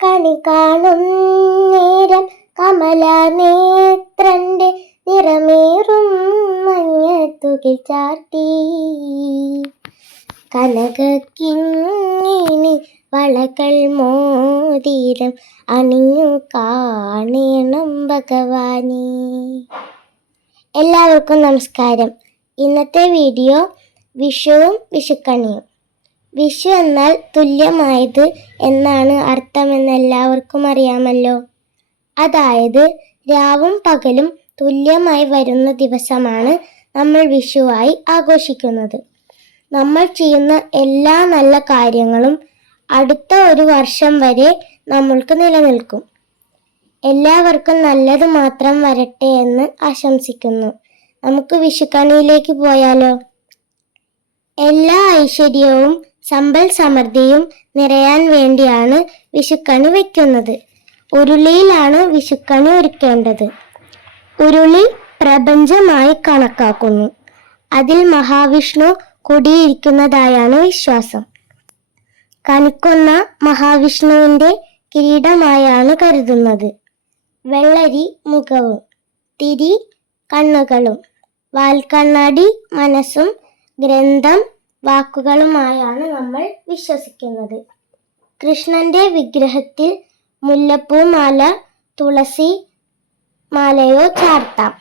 കണി കാണും നേരം കമലനേത്രന്റെ നിറമേറും മഞ്ഞത്തുകിൽ ചാർത്തി കനകക്കിങ്ങിണി വളകൾ മോതിരം അണിഞ്ഞു കാണണം ഭഗവാനേ. എല്ലാവർക്കും നമസ്കാരം. ഇന്നത്തെ വീഡിയോ വിഷുവും വിഷുക്കണിയും. വിഷു എന്നാൽ തുല്യമായത് എന്നാണ് അർത്ഥമെന്ന് എല്ലാവർക്കും അറിയാമല്ലോ. അതായത് രാവും പകലും തുല്യമായി വരുന്ന ദിവസമാണ് നമ്മൾ വിഷുവായി ആഘോഷിക്കുന്നത്. നമ്മൾ ചെയ്യുന്ന എല്ലാ നല്ല കാര്യങ്ങളും അടുത്ത ഒരു വർഷം വരെ നമ്മൾക്ക് നിലനിൽക്കും. എല്ലാവർക്കും നല്ലത് മാത്രം വരട്ടെ എന്ന് ആശംസിക്കുന്നു. നമുക്ക് വിഷുക്കണിയിലേക്ക് പോയാലോ? എല്ലാ ഐശ്വര്യവും സമ്പൽ സമൃദ്ധിയും നിറയാൻ വേണ്ടിയാണ് വിഷുക്കണി വയ്ക്കുന്നത്. ഉരുളിയിലാണ് വിഷുക്കണി ഒരുക്കേണ്ടത്. ഉരുളി പ്രപഞ്ചമായി കണക്കാക്കുന്നു. അതിൽ മഹാവിഷ്ണു കുടിയിരിക്കുന്നതായാണ് വിശ്വാസം. കണിക്കൊന്ന മഹാവിഷ്ണുവിന്റെ കിരീടമായാണ് കരുതുന്നത്. വെള്ളരി മുഖവും, തിരി കണ്ണുകളും, വാൽക്കണ്ണാടി മനസ്സും, ഗ്രന്ഥം വാക്കുകളുമായാണ് നമ്മൾ വിശ്വസിക്കുന്നത്. കൃഷ്ണന്റെ വിഗ്രഹത്തിൽ മുല്ലപ്പൂ മാല, തുളസി മാലയോ ചാർത്താം.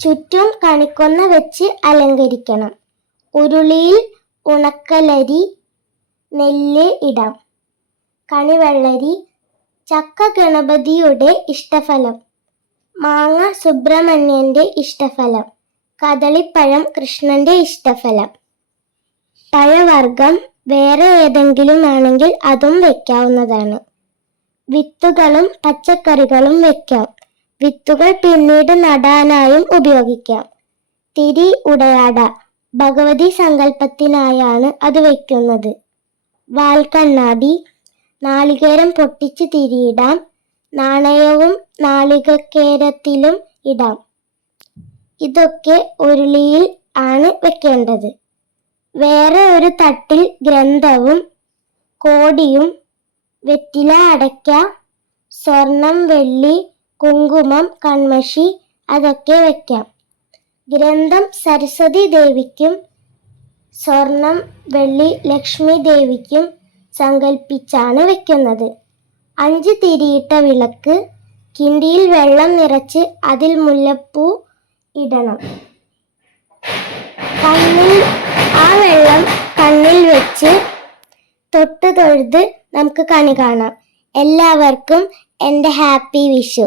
ചുറ്റും കണിക്കൊന്ന വെച്ച് അലങ്കരിക്കണം. ഉരുളിയിൽ ഉണക്കലരി, നെല്ല് ഇടാം. കണിവെള്ളരി, ചക്ക ഗണപതിയുടെ ഇഷ്ടഫലം, മാങ്ങ സുബ്രഹ്മണ്യന്റെ ഇഷ്ടഫലം, കദളിപ്പഴം കൃഷ്ണന്റെ ഇഷ്ടഫലം. പഴവർഗം വേറെ ഏതെങ്കിലും ആണെങ്കിൽ അതും വെക്കാവുന്നതാണ്. വിത്തുകളും പച്ചക്കറികളും വെക്കാം. വിത്തുകൾ പിന്നീട് നടാനായും ഉപയോഗിക്കാം. തിരി ഉടയാട, ഭഗവതി സങ്കല്പത്തിനായാണ് അത് വയ്ക്കുന്നത്. വാൽക്കണ്ണാടി, നാളികേരം പൊട്ടിച്ച് തിരിയിടാം. നാണയവും നാളികേരത്തിലും ഇടാം. ഇതൊക്കെ ഉരുളിയിൽ ആണ് വെക്കേണ്ടത്. വേറെ ഒരു തട്ടിൽ ഗ്രന്ഥവും കോടിയും, വെറ്റില, അടയ്ക്ക, സ്വർണം, വെള്ളി, കുങ്കുമം, കൺമഷി അതൊക്കെ വെക്കാം. ഗ്രന്ഥം സരസ്വതി ദേവിക്കും, സ്വർണം വെള്ളി ലക്ഷ്മി ദേവിക്കും സങ്കല്പിച്ചാണ് വെക്കുന്നത്. 5 തിരിയിട്ട വിളക്ക്, കിണ്ടിയിൽ വെള്ളം നിറച്ച് അതിൽ മുല്ലപ്പൂ ഇടണം. ആ വെള്ളം കണ്ണിൽ വെച്ച് തൊട്ട് തൊഴുത് നമുക്ക് കണി കാണാം. എല്ലാവർക്കും എൻ്റെ ഹാപ്പി വിഷു.